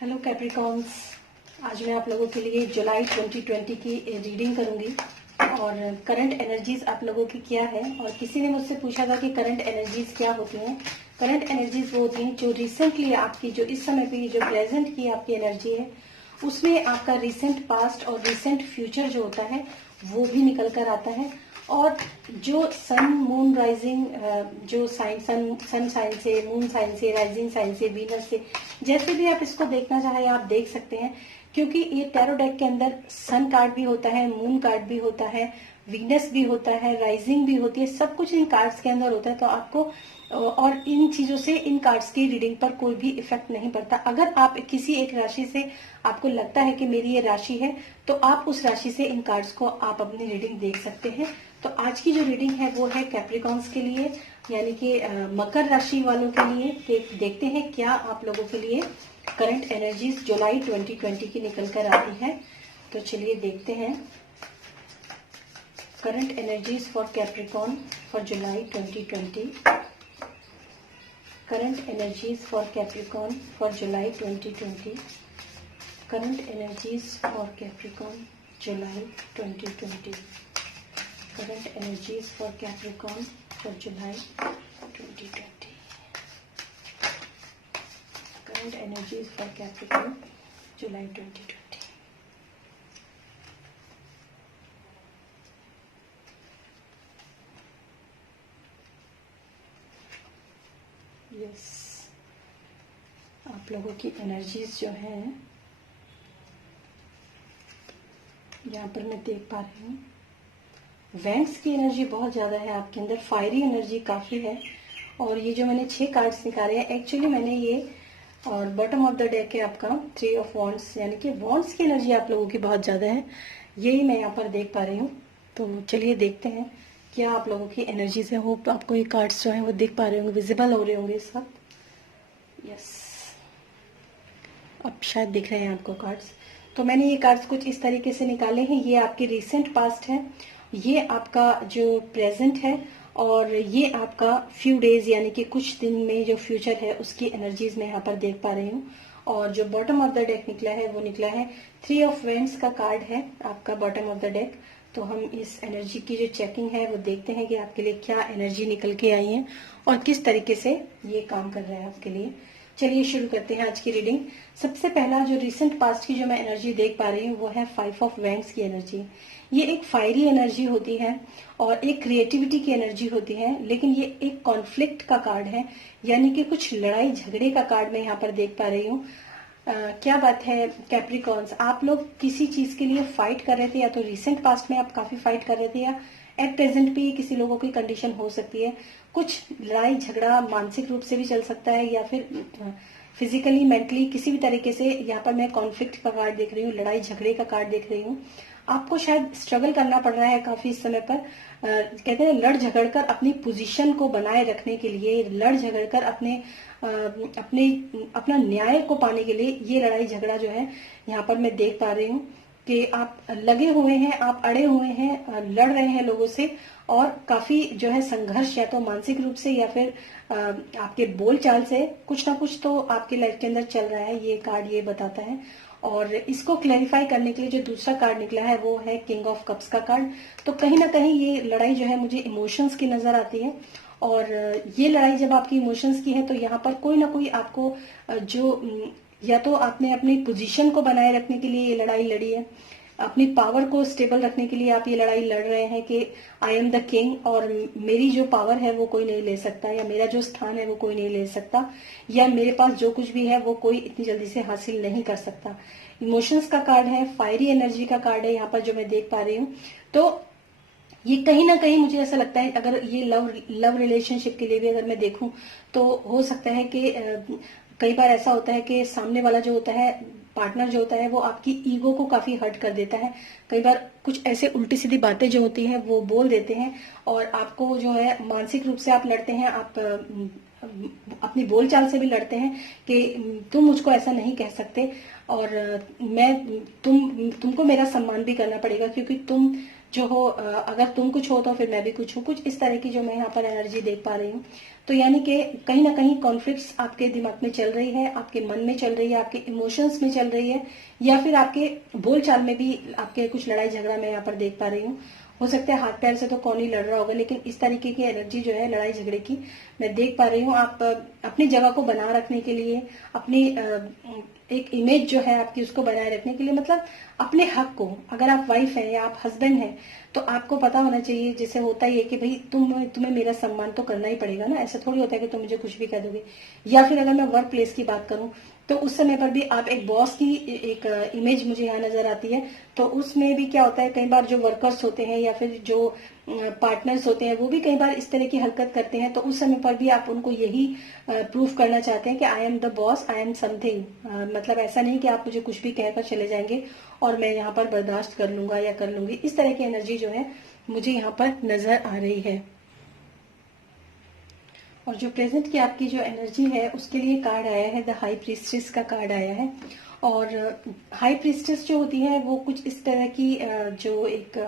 Hello Capricorns, आज मैं आप लोगों के लिए जुलाई 2020 की रीडिंग करूंगी और करंट एनर्जीज आप लोगों की क्या है। और किसी ने मुझसे पूछा था कि करंट एनर्जीज क्या होती हैं। करंट एनर्जीज वो होती हैं जो रिसेंटली आपकी, जो इस समय पे जो प्रेजेंट की आपकी एनर्जी है, उसमें आपका रिसेंट पास्ट और रिसेंट फ्यूचर जो होता है वो भी निकल कर आता है। और जो सन मून राइजिंग, जो सन साइन से, मून साइन से, राइजिंग साइन से, वीनस से, जैसे भी आप इसको देखना चाहे आप देख सकते हैं। क्योंकि ये टैरो डेक के अंदर सन कार्ड भी होता है, मून कार्ड भी होता है, वीनस भी होता है, राइजिंग भी होती है, सब कुछ इन कार्ड्स के अंदर होता है। तो आपको और इन चीजों से, इन कार्ड्स की रीडिंग पर कोई भी इफेक्ट नहीं पड़ता। अगर आप किसी एक राशि से आपको लगता है कि मेरी ये राशि है, तो आप उस राशि से इन कार्ड्स को आप अपनी रीडिंग देख सकते हैं। तो आज की जो रीडिंग है वो है कैप्रिकॉन्स के लिए, यानी कि मकर राशि वालों के लिए। देखते हैं क्या आप लोगों के लिए करंट एनर्जीज जुलाई 2020 की निकल कर आती है। तो चलिए देखते हैं current energies for Capricorn for July 2020। Current energies for Capricorn for July 2020। Current energies for Capricorn July 2020। Current energies for Capricorn for July 2020। Current energies for Capricorn July 2020। Yes, आप लोगों की एनर्जीज जो हैं यहाँ पर मैं देख पा रही हूँ। वैंक्स की एनर्जी बहुत ज्यादा है आपके अंदर, फायरी एनर्जी काफी है। और ये जो मैंने 6 कार्ड्स निकाले हैं, एक्चुअली मैंने ये, और बॉटम ऑफ द डेक है आपका 3 ऑफ वॉन्ड्स, यानी कि वॉन्ड्स की एनर्जी आप लोगों की बहुत ज्यादा है, यही मैं यहाँ पर देख पा रही हूँ। तो चलिए देखते हैं क्या आप लोगों की एनर्जी से। होप आपको ये कार्ड्स जो है वो दिख पा रहे होंगे, विजिबल हो रहे होंगे इस वक्त। यस, अब शायद दिख रहे हैं आपको कार्ड्स। तो मैंने ये कार्ड्स कुछ इस तरीके से निकाले हैं। ये आपकी रिसेंट पास्ट है, ये आपका जो प्रेजेंट है, और ये आपका फ्यू डेज यानी कि कुछ दिन में जो फ्यूचर है उसकी एनर्जीज मैं यहाँ पर देख पा रही हूँ। और जो बॉटम ऑफ द डेक निकला है वो निकला है 3 ऑफ वेंट्स का कार्ड है आपका बॉटम ऑफ द डेक। तो हम इस एनर्जी की जो चेकिंग है वो देखते हैं कि आपके लिए क्या एनर्जी निकल के आई है और किस तरीके से ये काम कर रहा है आपके लिए। चलिए शुरू करते हैं आज की रीडिंग। सबसे पहला जो रिसेंट पास्ट की जो मैं एनर्जी देख पा रही हूँ वो है 5 ऑफ वेंट्स की एनर्जी। ये एक फायरी एनर्जी होती है और एक क्रिएटिविटी की एनर्जी होती है, लेकिन ये एक कॉन्फ्लिक्ट का कार्ड है, यानी कि कुछ लड़ाई झगड़े का कार्ड मैं यहाँ पर देख पा रही हूँ। क्या बात है कैप्रिकॉन्स, आप लोग किसी चीज के लिए फाइट कर रहे थे, या तो रिसेंट पास्ट में आप काफी फाइट कर रहे थे, या एट प्रेजेंट भी किसी लोगों की कंडीशन हो सकती है। कुछ लड़ाई झगड़ा मानसिक रूप से भी चल सकता है, या फिर फिजिकली, मेंटली, किसी भी तरीके से। यहाँ पर मैं कॉन्फ्लिक्ट का कार्ड देख रही हूँ, लड़ाई झगड़े का कार्ड देख रही हूँ। आपको शायद स्ट्रगल करना पड़ रहा है काफी इस समय पर। कहते हैं लड़ झगड़ कर अपनी पोजीशन को बनाए रखने के लिए, लड़ झगड़ कर अपना न्याय को पाने के लिए ये लड़ाई झगड़ा जो है यहाँ पर मैं देख पा रही हूँ कि आप लगे हुए हैं, आप अड़े हुए हैं, लड़ रहे हैं लोगों से, और काफी जो है संघर्ष, या तो मानसिक रूप से या फिर आपके बोल चाल से कुछ ना कुछ तो आपके लाइफ के अंदर चल रहा है, ये कार्ड ये बताता है। और इसको क्लैरिफाई करने के लिए जो दूसरा कार्ड निकला है वो है किंग ऑफ कप्स का कार्ड। तो कहीं ना कहीं ये लड़ाई जो है मुझे इमोशंस की नजर आती है, और ये लड़ाई जब आपकी इमोशंस की है तो यहाँ पर कोई ना कोई आपको या तो आपने अपनी पोजीशन को बनाए रखने के लिए ये लड़ाई लड़ी है, अपनी पावर को स्टेबल रखने के लिए आप ये लड़ाई लड़ रहे हैं कि आई एम द किंग, और मेरी जो पावर है वो कोई नहीं ले सकता, या मेरा जो स्थान है वो कोई नहीं ले सकता, या मेरे पास जो कुछ भी है वो कोई इतनी जल्दी से हासिल नहीं कर सकता। इमोशंस का कार्ड है, फायरी एनर्जी का कार्ड है यहाँ पर जो मैं देख पा रही हूँ। तो ये कहीं ना कहीं मुझे ऐसा लगता है, अगर ये लव रिलेशनशिप के लिए भी अगर मैं देखूं तो हो सकता है कि कई बार ऐसा होता है कि सामने वाला जो होता है, पार्टनर जो होता है, वो आपकी ईगो को काफी हर्ट कर देता है। कई बार कुछ ऐसे उल्टी सीधी बातें जो होती हैं वो बोल देते हैं, और आपको जो है मानसिक रूप से आप लड़ते हैं, आप अपनी बोलचाल से भी लड़ते हैं कि तुम मुझको ऐसा नहीं कह सकते, और तुमको मेरा सम्मान भी करना पड़ेगा, क्योंकि जो हो, अगर तुम कुछ हो तो फिर मैं भी कुछ हूँ, कुछ इस तरह की जो मैं यहाँ पर एनर्जी देख पा रही हूँ। तो यानी कि कहीं ना कहीं कॉन्फ्लिक्ट्स आपके दिमाग में चल रही है, आपके मन में चल रही है, आपके इमोशंस में चल रही है, या फिर आपके बोलचाल में भी आपके कुछ लड़ाई झगड़ा मैं यहाँ पर देख पा रही हूँ। हो सकता है हाथ पैर से तो कौन ही लड़ रहा होगा, लेकिन इस तरीके की एनर्जी जो है लड़ाई झगड़े की मैं देख पा रही हूँ। आप अपनी जगह को बना रखने के लिए, अपनी एक इमेज जो है आपकी उसको बनाए रखने के लिए, मतलब अपने हक को, अगर आप वाइफ हैं या आप हस्बैंड हैं तो आपको पता होना चाहिए, जैसे होता ही है कि भाई तुम्हें मेरा सम्मान तो करना ही पड़ेगा ना, ऐसा थोड़ी होता है कि तुम मुझे कुछ भी कह दोगे। या फिर अगर मैं वर्क प्लेस की बात करूं तो उस समय पर भी आप एक बॉस की एक इमेज मुझे यहाँ नजर आती है। तो उसमें भी क्या होता है, कई बार जो वर्कर्स होते हैं या फिर जो पार्टनर्स होते हैं वो भी कई बार इस तरह की हरकत करते हैं, तो उस समय पर भी आप उनको यही प्रूफ करना चाहते हैं कि I am the boss, I am something. मतलब ऐसा नहीं कि आप मुझे कुछ भी कहकर चले जाएंगे और मैं यहाँ पर बर्दाश्त कर लूंगा या कर लूंगी। इस तरह की एनर्जी जो है मुझे यहाँ पर नजर आ रही है। और जो प्रेजेंट की आपकी जो एनर्जी है उसके लिए कार्ड आया है, द हाई प्रीस्टेस का कार्ड आया है। और हाई प्रीस्टेस जो होती है वो कुछ इस तरह की जो एक,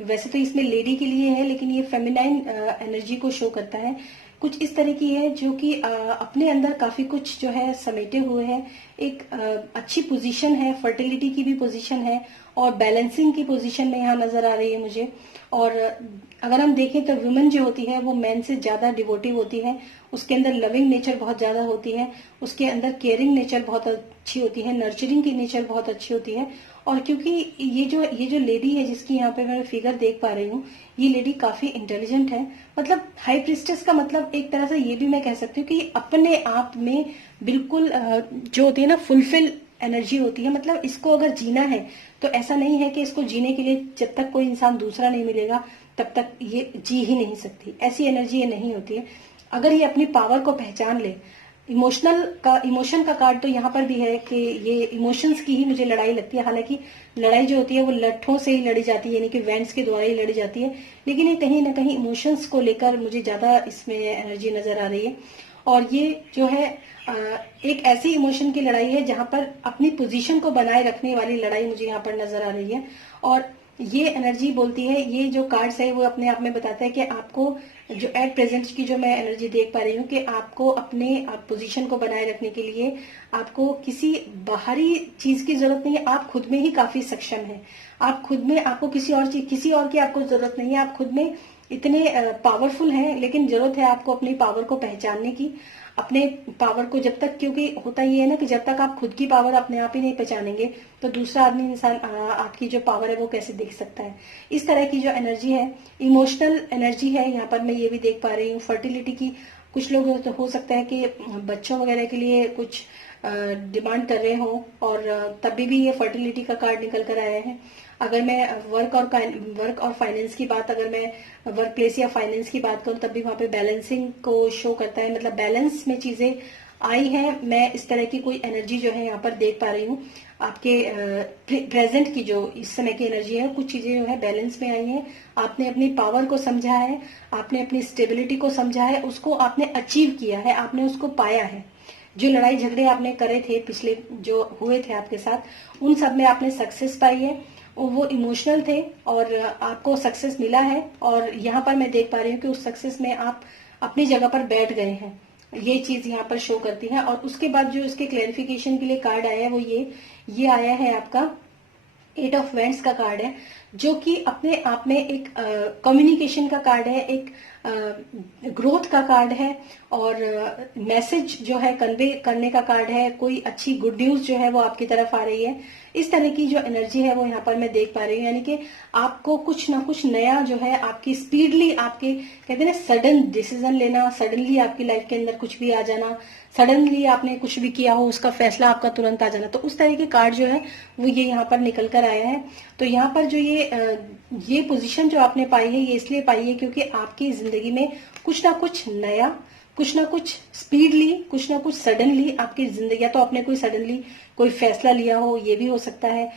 वैसे तो इसमें लेडी के लिए है लेकिन ये फेमिनाइन एनर्जी को शो करता है। कुछ इस तरह की है जो कि अपने अंदर काफी कुछ जो है समेटे हुए है। एक अच्छी पोजीशन है, फर्टिलिटी की भी पोजीशन है और बैलेंसिंग की पोजीशन में यहाँ नजर आ रही है मुझे। और अगर हम देखें तो वुमेन जो होती है वो मैन से ज्यादा डिवोटिव होती है, उसके अंदर लविंग नेचर बहुत ज्यादा होती है, उसके अंदर केयरिंग नेचर बहुत अच्छी होती है, नर्चरिंग की नेचर बहुत अच्छी होती है। और क्योंकि ये जो लेडी है जिसकी यहाँ पे मैं फिगर देख पा रही हूँ, ये लेडी काफी इंटेलिजेंट है। मतलब हाई प्रिस्टेस का मतलब एक तरह से ये भी मैं कह सकती हूँ कि अपने आप में बिल्कुल जो होती है ना फुलफिल एनर्जी होती है। मतलब इसको अगर जीना है तो ऐसा नहीं है कि इसको जीने के लिए जब तक कोई इंसान दूसरा नहीं मिलेगा तब तक ये जी ही नहीं सकती, ऐसी एनर्जी ये नहीं होती है। अगर ये अपनी पावर को पहचान ले, इमोशन का कार्ड तो यहाँ पर भी है कि ये इमोशंस की ही मुझे लड़ाई लगती है। हालांकि लड़ाई जो होती है वो लट्ठों से ही लड़ी जाती है, यानी कि वेंट्स के द्वारा ही लड़ी जाती है, लेकिन ये कहीं ना कहीं इमोशंस को लेकर मुझे ज्यादा इसमें एनर्जी नजर आ रही है। और ये जो है एक ऐसी इमोशन की लड़ाई है जहां पर अपनी पोजीशन को बनाए रखने वाली लड़ाई मुझे यहाँ पर नजर आ रही है। और ये एनर्जी बोलती है, ये जो कार्ड्स है वो अपने आप में बताता है कि आपको जो एट प्रेजेंट की जो मैं एनर्जी देख पा रही हूँ कि आपको अपने पोजीशन को बनाए रखने के लिए आपको किसी बाहरी चीज की जरूरत नहीं है, आप खुद में ही काफी सक्षम है। आप खुद में, आपको किसी और की आपको जरूरत नहीं है, आप खुद में इतने पावरफुल हैं, लेकिन जरूरत है आपको अपनी पावर को पहचानने की, अपने पावर को जब तक, क्योंकि होता ये है ना कि जब तक आप खुद की पावर अपने आप ही नहीं पहचानेंगे तो दूसरा आदमी इंसान आपकी जो पावर है वो कैसे देख सकता है। इस तरह की जो एनर्जी है, इमोशनल एनर्जी है यहाँ पर मैं ये भी देख पा रही हूँ। फर्टिलिटी की, कुछ लोग हो सकता है कि बच्चों वगैरह के लिए कुछ डिमांड कर रहे हो और तभी भी ये फर्टिलिटी का कार्ड निकल कर आया है। अगर मैं वर्क और फाइनेंस की बात, अगर मैं वर्क प्लेस या फाइनेंस की बात करूं तब भी वहां पे बैलेंसिंग को शो करता है, मतलब बैलेंस में चीजें आई हैं। मैं इस तरह की कोई एनर्जी जो है यहाँ पर देख पा रही हूँ। आपके प्रेजेंट की जो इस समय की एनर्जी है, कुछ चीजें जो है बैलेंस में आई हैं। आपने अपनी पावर को समझा है, आपने अपनी स्टेबिलिटी को समझा है, उसको आपने अचीव किया है, आपने उसको पाया है। जो लड़ाई झगड़े आपने करे थे पिछले, जो हुए थे आपके साथ, उन सब में आपने सक्सेस पाई है। वो इमोशनल थे और आपको सक्सेस मिला है। और यहाँ पर मैं देख पा रही हूँ कि उस सक्सेस में आप अपनी जगह पर बैठ गए हैं, ये चीज यहाँ पर शो करती है। और उसके बाद जो इसके क्लैरिफिकेशन के लिए कार्ड आया है वो ये आया है आपका एट ऑफ वेंट्स का कार्ड है, जो कि अपने आप में एक कम्युनिकेशन का कार्ड है, एक ग्रोथ का कार्ड है और मैसेज जो है कन्वे करने का कार्ड है। कोई अच्छी गुड न्यूज जो है वो आपकी तरफ आ रही है। इस तरह की जो एनर्जी है वो यहाँ पर मैं देख पा रही हूँ, यानी कि आपको कुछ ना कुछ नया जो है, आपकी स्पीडली, आपके कहते हैं ना सडन डिसीजन लेना, सडनली आपकी लाइफ के अंदर कुछ भी आ जाना, सडनली आपने कुछ भी किया हो उसका फैसला आपका तुरंत आ जाना, तो उस तरह के कार्ड जो है वो ये यहाँ पर निकल कर आया है। तो यहाँ पर जो ये पोजीशन जो आपने पाई है ये इसलिए पाई है क्योंकि आपकी जिंदगी में कुछ ना कुछ नया, कुछ ना कुछ स्पीडली, कुछ ना कुछ सडनली आपकी जिंदगी, या तो आपने कोई सडनली कोई फैसला लिया हो, ये भी हो सकता है,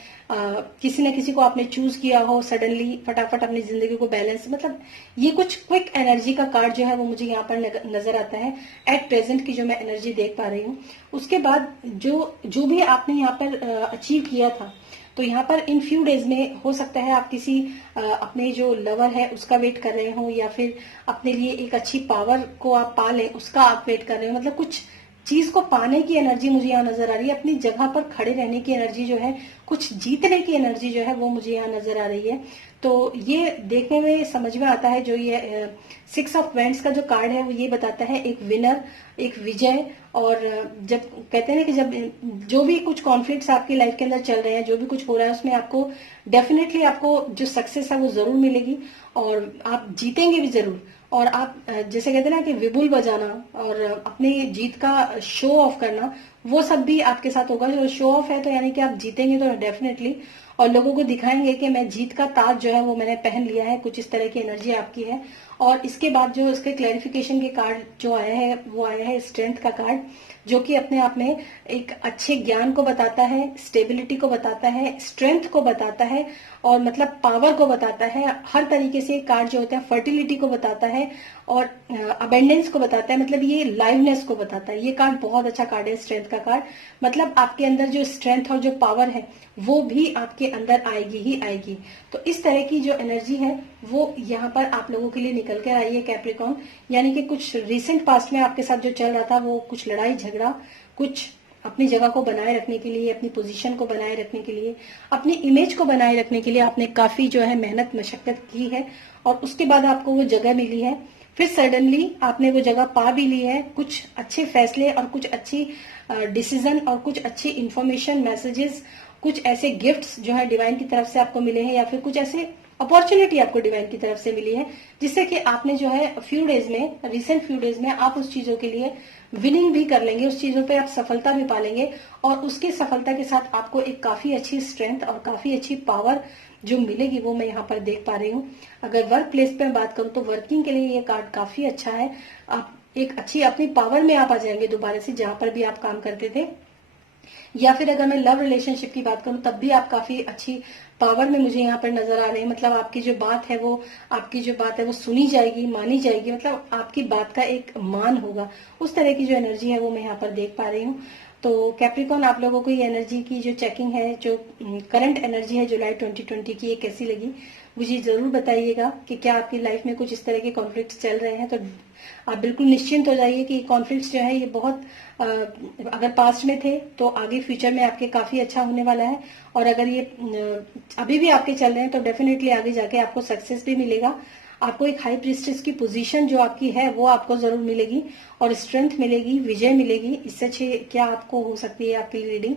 किसी न किसी को आपने चूज किया हो सडनली, फटाफट अपनी जिंदगी को बैलेंस, मतलब ये कुछ क्विक एनर्जी का कार्ड जो है वो मुझे यहाँ पर नजर आता है एट प्रेजेंट की जो मैं एनर्जी देख पा रही हूँ। उसके बाद जो भी आपने यहाँ पर अचीव किया था, तो यहाँ पर इन फ्यू डेज में हो सकता है आप किसी अपने जो लवर है उसका वेट कर रहे हो, या फिर अपने लिए एक अच्छी पावर को आप पा लें उसका आप वेट कर रहे हो। मतलब कुछ चीज को पाने की एनर्जी मुझे यहाँ नजर आ रही है, अपनी जगह पर खड़े रहने की एनर्जी जो है, कुछ जीतने की एनर्जी जो है वो मुझे यहाँ नजर आ रही है। तो ये देखने में समझ में आता है, जो ये 6 ऑफ वेंट्स का जो कार्ड है वो ये बताता है एक विनर, एक विजय। और जब कहते हैं ना कि जब जो भी कुछ कॉन्फ्लिक्ट्स आपकी लाइफ के अंदर चल रहे हैं, जो भी कुछ हो रहा है, उसमें आपको डेफिनेटली आपको जो सक्सेस है वो जरूर मिलेगी और आप जीतेंगे भी जरूर। और आप जैसे कहते हैं ना कि विबुल बजाना और अपनी जीत का शो ऑफ करना, वो सब भी आपके साथ होगा। जो शो ऑफ है तो यानी कि आप जीतेंगे तो डेफिनेटली, और लोगों को दिखाएंगे कि मैं जीत का ताज जो है वो मैंने पहन लिया है, कुछ इस तरह की एनर्जी आपकी है। और इसके बाद जो इसके क्लैरिफिकेशन के कार्ड जो आया है वो आया है स्ट्रेंथ का कार्ड, जो कि अपने आप में एक अच्छे ज्ञान को बताता है, स्टेबिलिटी को बताता है, स्ट्रेंथ को बताता है, और मतलब पावर को बताता है। हर तरीके से कार्ड जो होता है फर्टिलिटी को बताता है और अबेंडेंस को बताता है, मतलब ये लाइवनेस को बताता है। ये कार्ड बहुत अच्छा कार्ड है स्ट्रेंथ का कार्ड। मतलब आपके अंदर जो स्ट्रेंथ और जो पावर है वो भी आपके अंदर आएगी ही आएगी। तो इस तरह की जो एनर्जी है वो यहाँ पर आप लोगों के लिए निकल कर आई है कैप्रिकॉर्न। यानी कि कुछ रिसेंट पास्ट में आपके साथ जो चल रहा था वो कुछ लड़ाई झगड़ा, कुछ अपनी जगह को बनाए रखने के लिए, अपनी पोजीशन को बनाए रखने के लिए, अपनी इमेज को बनाए रखने के लिए आपने काफी जो है मेहनत मशक्कत की है, और उसके बाद आपको वो जगह मिली है। फिर सडनली आपने वो जगह पा भी ली है। कुछ अच्छे फैसले और कुछ अच्छी डिसीजन और कुछ अच्छी इंफॉर्मेशन, मैसेजेस, कुछ ऐसे गिफ्ट्स जो है डिवाइन की तरफ से आपको मिले हैं, या फिर कुछ ऐसे अपॉर्चुनिटी आपको डिवाइन की तरफ से मिली है, जिससे कि आपने जो है फ्यू डेज में, रिसेंट फ्यू डेज में आप उस चीजों के लिए विनिंग भी कर लेंगे, उस चीजों पे आप सफलता भी पालेंगे। और उसकी सफलता के साथ आपको एक काफी अच्छी स्ट्रेंथ और काफी अच्छी पावर जो मिलेगी वो मैं यहाँ पर देख पा रही हूँ। अगर वर्क प्लेस पे बात करूँ तो वर्किंग के लिए ये कार्ड काफी अच्छा है। आप एक अच्छी अपनी पावर में आप आ जाएंगे दोबारा से, जहां पर भी आप काम करते थे। या फिर अगर मैं लव रिलेशनशिप की बात करूं तब भी आप काफी अच्छी पावर में मुझे यहाँ पर नजर आ रहे हैं। मतलब आपकी जो बात है वो सुनी जाएगी, मानी जाएगी, मतलब आपकी बात का एक मान होगा। उस तरह की जो एनर्जी है वो मैं यहाँ पर देख पा रही हूँ। तो कैप्रिकॉर्न, आप लोगों को ये एनर्जी की जो चेकिंग है, जो करंट एनर्जी है जुलाई 2020 की, ये कैसी लगी मुझे जरूर बताइएगा। कि क्या आपकी लाइफ में कुछ इस तरह के कॉन्फ्लिक्ट्स चल रहे हैं, तो आप बिल्कुल निश्चिंत हो जाइए कि कॉन्फ्लिक्ट्स जो है ये बहुत अगर पास्ट में थे तो आगे फ्यूचर में आपके काफी अच्छा होने वाला है। और अगर ये अभी भी आपके चल रहे हैं तो डेफिनेटली आगे जाके आपको सक्सेस भी मिलेगा। आपको एक हाई प्रीस्टेस की पोजीशन जो आपकी है वो आपको जरूर मिलेगी, और स्ट्रेंथ मिलेगी, विजय मिलेगी। इससे अच्छी क्या आपको हो सकती है आपकी reading.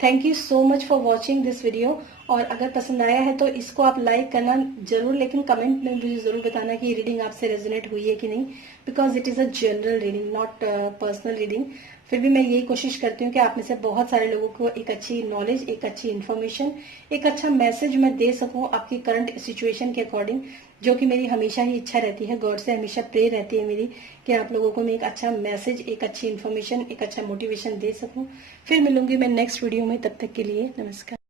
Thank you so much for watching this video. और अगर पसंद आया है तो इसको आप लाइक करना जरूर, लेकिन कमेंट में मुझे जरूर बताना कि ये रीडिंग आपसे रेजोनेट हुई है कि नहीं, because it is a general reading, not personal reading. फिर भी मैं यही कोशिश करती हूँ कि आप में से बहुत सारे लोगों को एक अच्छी नॉलेज, एक अच्छी इन्फॉर्मेशन, एक अच्छा मैसेज मैं दे सकूं आपकी करंट सिचुएशन के अकॉर्डिंग, जो कि मेरी हमेशा ही इच्छा रहती है। गॉड से हमेशा प्रे रहती है मेरी कि आप लोगों को मैं एक अच्छा मैसेज, एक अच्छी इन्फॉर्मेशन, एक अच्छा मोटिवेशन दे सकूं। फिर मिलूंगी मैं नेक्स्ट वीडियो में, तब तक के लिए नमस्कार।